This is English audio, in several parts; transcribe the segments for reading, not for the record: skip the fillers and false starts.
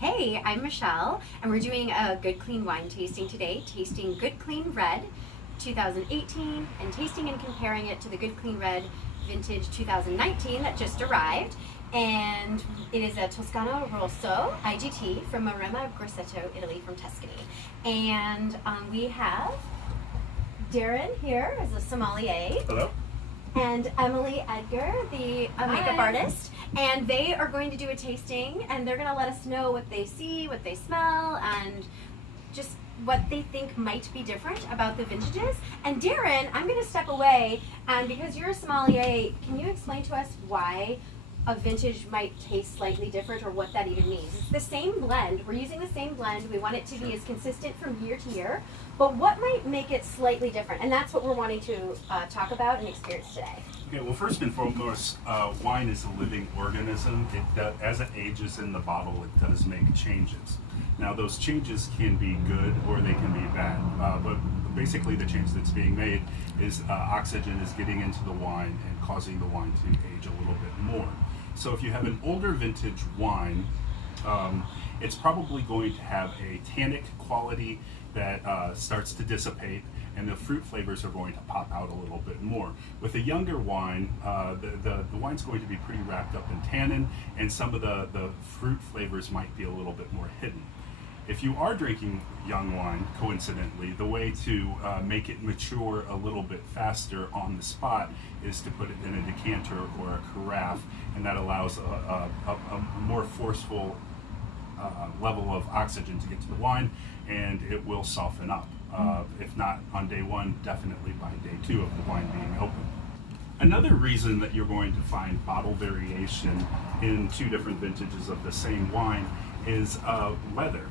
Hey, I'm Michelle, and we're doing a Good Clean wine tasting today, tasting Good Clean Red 2018 and tasting and comparing it to the Good Clean Red vintage 2019 that just arrived. And it is a Toscano Rosso IGT from Maremma Grosseto, Italy, from Tuscany. And we have Darin here as a sommelier. Hello. And Emily Edgar, the makeup artist, and they are going to do a tasting, and they're going to let us know what they see, what they smell, and just what they think might be different about the vintages. And Darin, I'm going to step away, and because you're a sommelier, can you explain to us why a vintage might taste slightly different, or what that even means? It's the same blend. We're using the same blend. We want it to be as consistent from year to year, but what might make it slightly different? And that's what we're wanting to talk about and experience today. Okay, well, first and foremost, wine is a living organism. As it ages in the bottle, it does make changes. Now, those changes can be good or they can be bad, but basically the change that's being made is oxygen is getting into the wine and causing the wine to age a little bit more. So if you have an older vintage wine, it's probably going to have a tannic quality that starts to dissipate, and the fruit flavors are going to pop out a little bit more. With a younger wine, the wine's going to be pretty wrapped up in tannin, and some of the fruit flavors might be a little bit more hidden. If you are drinking young wine, coincidentally, the way to make it mature a little bit faster on the spot is to put it in a decanter or a carafe, and that allows a more forceful level of oxygen to get to the wine, and it will soften up. If not on day one, definitely by day two of the wine being open. Another reason that you're going to find bottle variation in two different vintages of the same wine is weather.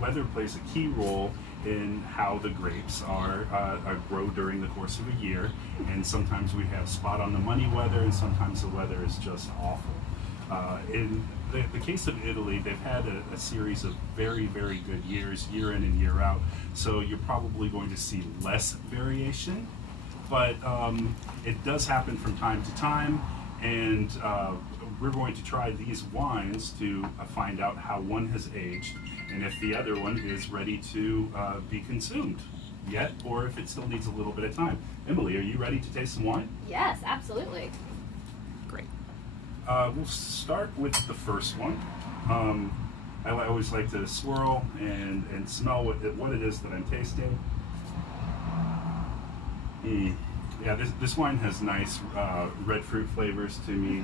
Weather plays a key role in how the grapes grow during the course of a year, and sometimes we have spot on the money weather, and sometimes the weather is just awful. In the case of Italy, they've had a series of very, very good years, year in and year out, so you're probably going to see less variation, but it does happen from time to time, and we're going to try these wines to find out how one has aged, and if the other one is ready to be consumed yet, or if it still needs a little bit of time. Emily, are you ready to taste some wine? Yes, absolutely. Great. We'll start with the first one. I always like to swirl and smell what it is that I'm tasting. Yeah, this wine has nice red fruit flavors to me.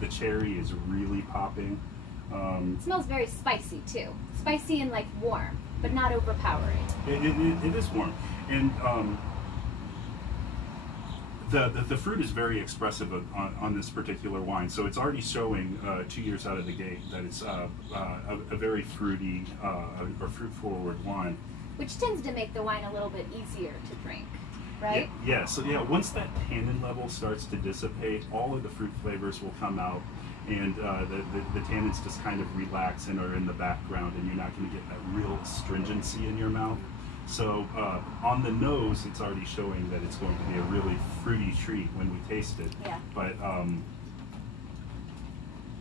The cherry is really popping. It smells very spicy too. Spicy and like warm, but not overpowering. It is warm, and the fruit is very expressive on this particular wine. So it's already showing 2 years out of the gate that it's a very fruity or fruit-forward wine, which tends to make the wine a little bit easier to drink, right? Yeah. So once that tannin level starts to dissipate, all of the fruit flavors will come out, and the tannins just kind of relax and are in the background, and you're not going to get that real astringency in your mouth. So on the nose, it's already showing that it's going to be a really fruity treat when we taste it. Yeah. But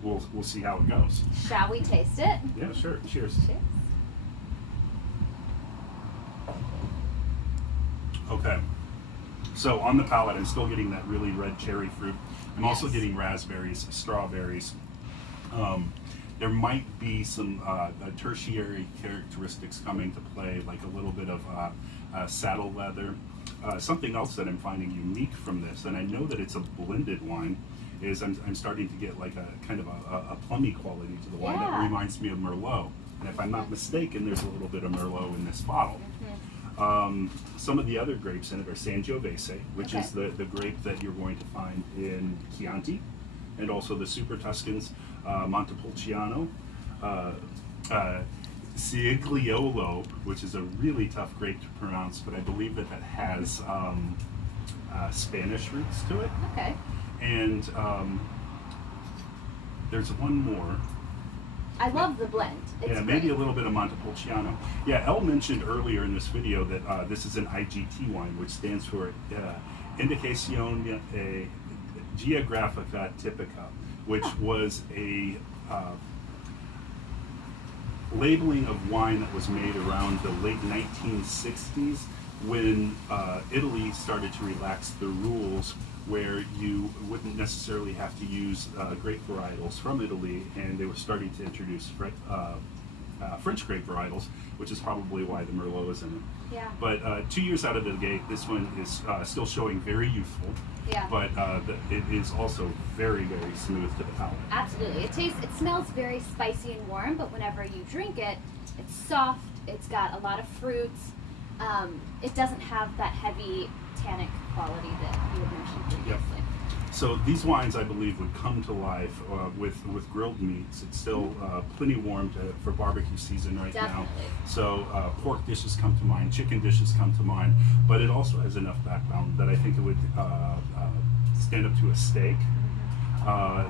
we'll see how it goes. Shall we taste it? Yeah, sure. Cheers. Cheers. Okay. So on the palate, I'm still getting that really red cherry fruit. I'm also Yes. getting raspberries, strawberries. There might be some tertiary characteristics coming to play, like a little bit of saddle leather. Something else that I'm finding unique from this, and I know that it's a blended wine, is I'm starting to get like a kind of a plummy quality to the wine that Yeah. reminds me of Merlot. And if I'm not mistaken, there's a little bit of Merlot in this bottle. Some of the other grapes in it are Sangiovese, which is the grape that you're going to find in Chianti, and also the Super Tuscans, Montepulciano, Cigliolo, which is a really tough grape to pronounce, but I believe that has Spanish roots to it. Okay. And there's one more. I love the blend. It's Maybe great. a little bit of Montepulciano. Yeah, Elle mentioned earlier in this video that this is an IGT wine, which stands for Indicazione Geografica Tipica, which was a labeling of wine that was made around the late 1960s when Italy started to relax the rules where you wouldn't necessarily have to use grape varietals from Italy, and they were starting to introduce French grape varietals, which is probably why the Merlot is in it. Yeah. But 2 years out of the gate, this one is still showing very youthful. Yeah. But it is also very, very smooth to the palate. Absolutely. It smells very spicy and warm, but whenever you drink it, it's soft. It's got a lot of fruits. It doesn't have that heavy tannic quality that you had mentioned previously. Yep. So these wines, I believe, would come to life with grilled meats. It's still plenty warm for barbecue season right Definitely. now. So pork dishes come to mind, chicken dishes come to mind, but it also has enough background that I think it would stand up to a steak.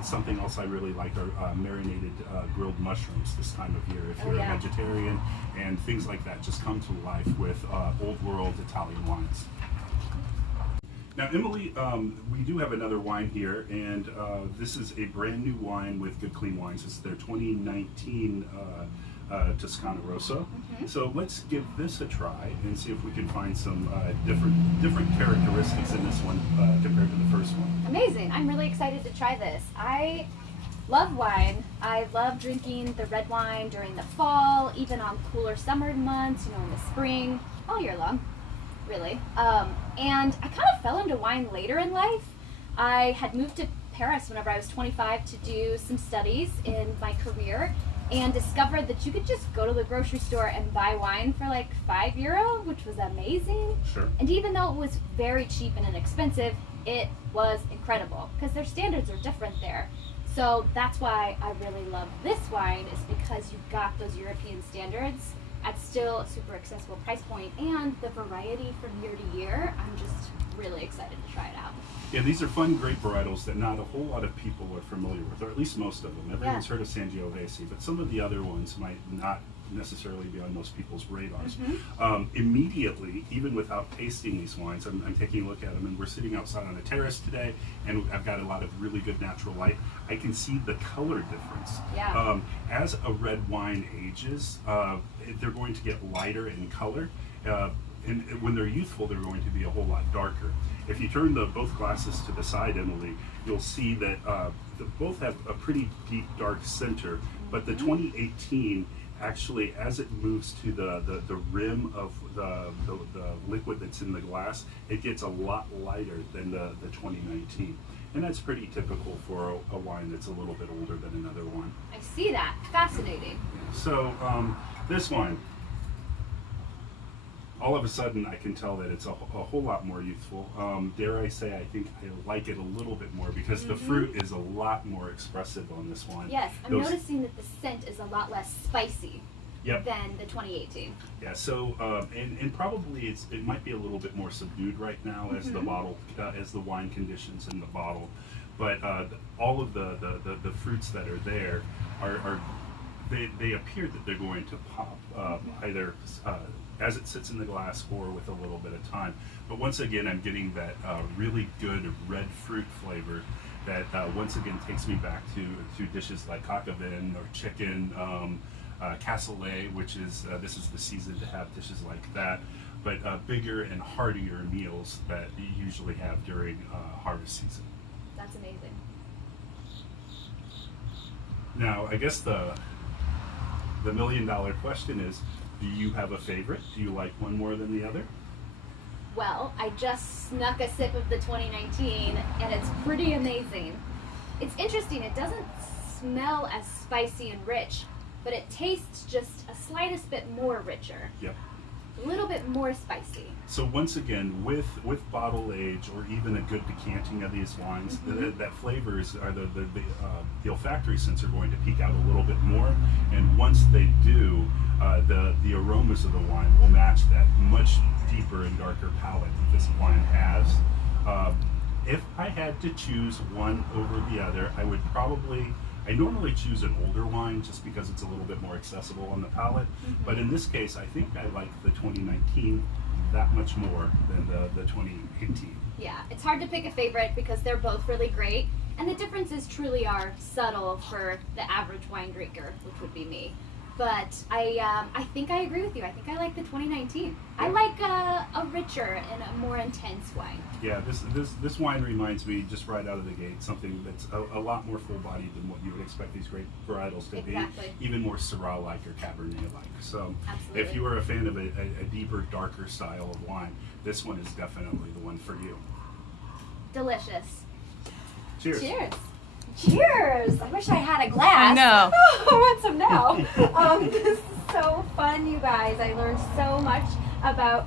Something else I really like are marinated grilled mushrooms this time of year. If you're a vegetarian, and things like that just come to life with old world Italian wines. Now, Emily, we do have another wine here, and this is a brand new wine with Good Clean Wines. It's their 2019 Toscana Rosso. Mm-hmm. So let's give this a try and see if we can find some different characteristics in this one compared to the first one. Amazing. I'm really excited to try this. I love wine. I love drinking the red wine during the fall, even on cooler summer months, in the spring, all year long, really. And I kind of fell into wine later in life. I had moved to Paris whenever I was 25 to do some studies in my career, and discovered that you could just go to the grocery store and buy wine for like €5, which was amazing. Sure. And even though it was very cheap and inexpensive, it was incredible because their standards are different there. So that's why I really love this wine, is because you've got those European standards at still a super accessible price point, and the variety from year to year. I'm just really excited to try it out. Yeah, these are fun grape varietals that not a whole lot of people are familiar with, or at least most of them. Everyone's heard of Sangiovese, but some of the other ones might not necessarily be on most people's radars. Mm-hmm. Immediately, even without tasting these wines, I'm taking a look at them, and we're sitting outside on a terrace today, and I've got a lot of really good natural light. I can see the color difference. Yeah. As a red wine ages, they're going to get lighter in color. And when they're youthful, they're going to be a whole lot darker. If you turn both glasses to the side, Emily, you'll see that both have a pretty deep, dark center, but the 2018 actually, as it moves to the rim of the liquid that's in the glass, it gets a lot lighter than the 2019. And that's pretty typical for a wine that's a little bit older than another one. I see that. Fascinating. So this wine, all of a sudden I can tell that it's a whole lot more youthful. Dare I say, I think I like it a little bit more because the fruit is a lot more expressive on this one. Yes, I'm noticing that the scent is a lot less spicy than the 2018. Yeah, so and probably it might be a little bit more subdued right now as the bottle, as the wine conditions in the bottle. But all of the fruits that are there are they appear that they're going to pop either as it sits in the glass or with a little bit of time. But once again, I'm getting that really good red fruit flavor that once again takes me back to dishes like coq au vin or chicken, cassoulet, which is this is the season to have dishes like that. But bigger and heartier meals that you usually have during harvest season. That's amazing. Now, I guess the million-dollar question is, do you have a favorite? Do you like one more than the other? Well, I just snuck a sip of the 2019, and it's pretty amazing. It's interesting, it doesn't smell as spicy and rich, but it tastes just a slightest bit more richer. Yep. A little bit more spicy. So once again, with bottle age or even a good decanting of these wines, that flavors are the olfactory sense are going to peak out a little bit more, and once they do, the aromas of the wine will match that much deeper and darker palate that this wine has. If I had to choose one over the other, I normally choose an older wine just because it's a little bit more accessible on the palate, but in this case, I think I like the 2019 that much more than the 2018. Yeah, it's hard to pick a favorite because they're both really great, and the differences truly are subtle for the average wine drinker, which would be me. But I think I agree with you. I think I like the 2019. I like a richer and a more intense wine. Yeah, this wine reminds me just right out of the gate something that's a lot more full-bodied than what you would expect these great varietals to Exactly. be. Even more Syrah-like or Cabernet-like. So Absolutely. if you are a fan of a deeper, darker style of wine, this one is definitely the one for you. Delicious. Cheers. Cheers. Cheers! I wish I had a glass. I know. I want some now. This is so fun, you guys. I learned so much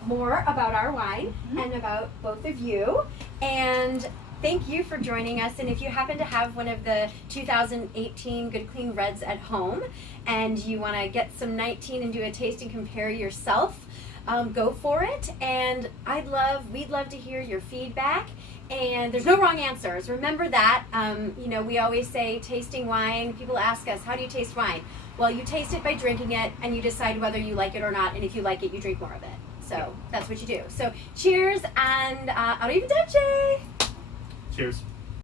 more about our wine and about both of you. And thank you for joining us. And if you happen to have one of the 2018 Good Clean Reds at home and you want to get some 19 and do a taste and compare yourself, go for it. And we'd love to hear your feedback. And there's no wrong answers. Remember that. We always say tasting wine. People ask us, how do you taste wine? Well, you taste it by drinking it, and you decide whether you like it or not. And if you like it, you drink more of it. So that's what you do. So cheers, and arrivederci. Cheers.